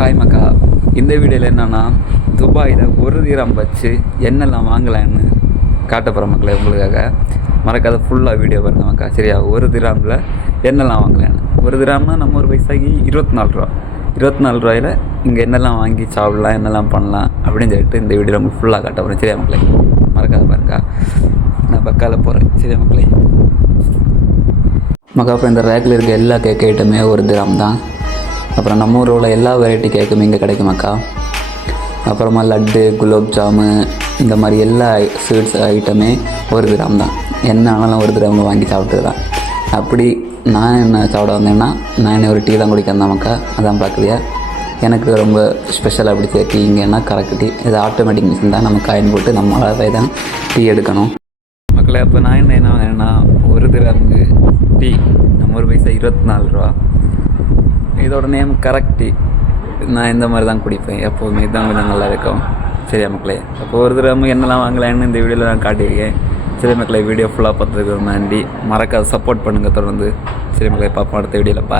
Hi மக்கா. இந்த வீடியோவில் என்னென்னா துபாயில் 1 திராம் வச்சு என்னெல்லாம் வாங்கலான்னு காட்ட போகிற மக்களே உங்களுக்காக. மறக்காத ஃபுல்லாக வீடியோ பாருங்க மக்கா. சரியா? 1 திராமில் என்னெல்லாம் வாங்கலான்னு. 1 திராம்னா நம்ம ஒரு பைசாக்கு 24 ரூபா. 24 ரூபாயில் இங்கே என்னெல்லாம் வாங்கி சாப்பிடலாம், என்னெல்லாம் பண்ணலாம் அப்படின்னு சொல்லிட்டு இந்த வீடியோவில் உங்களுக்கு ஃபுல்லாக காட்ட போகிறேன். சரியா மக்களே? மறக்காத பாருங்க. நான் பக்காவில் போகிறேன். சரியா மக்களே? மக்கா, அப்புறம் இந்த ரேக்கில் இருக்க எல்லா கேக் ஐட்டமே 1 திராம் தான். அப்புறம் நம்ம ஊரில் உள்ள எல்லா வெரைட்டி கேக்குமே இங்கே கிடைக்குமாக்கா. அப்புறமா லட்டு, குலோப் ஜாமு, இந்த மாதிரி எல்லா ஸ்வீட்ஸ் ஐட்டமே 1 திராம் தான். என்ன ஆனாலும் 1 திராமில் வாங்கி சாப்பிட்டுக்கலாம். அப்படி நான் என்ன சாப்பிட வந்தேன்னா, நான் ஒரு டீ தான் குடிக்கிறேன் தான் மக்கா. அதான் பார்க்குறியா, எனக்கு ரொம்ப ஸ்பெஷலாக பிடிச்ச டீ இங்கேன்னா கரெக்ட் டீ. இது ஆட்டோமேட்டிக் மிஷின் தான். நம்ம காயின் போட்டு நம்மளால் போய் தான் டீ எடுக்கணும் மக்களே. அப்போ நான் என்ன வேணுன்னா 1 திராமுக்கு டீ நம்ம ஒரு பைசா 24 ரூபா. இதோட நேம் கரெக்ட் டீ. நான் இந்த மாதிரி தான் குடிப்பேன் எப்போவுமே. இதுதான் கொஞ்சம் நல்லா இருக்கும். சரியா மக்களே? அப்போ 1 திராம் என்னெல்லாம் வாங்கலான்னு இந்த வீடியோவில் நான் காட்டியிருக்கேன். சரி மக்களே, வீடியோ ஃபுல்லாக பார்த்துருக்கு நன்றி. மறக்காத சப்போர்ட் பண்ணுங்கள் தொடர்ந்து. சரி மக்களே, பார்ப்போம் அடுத்த வீடியோவில். பாய்.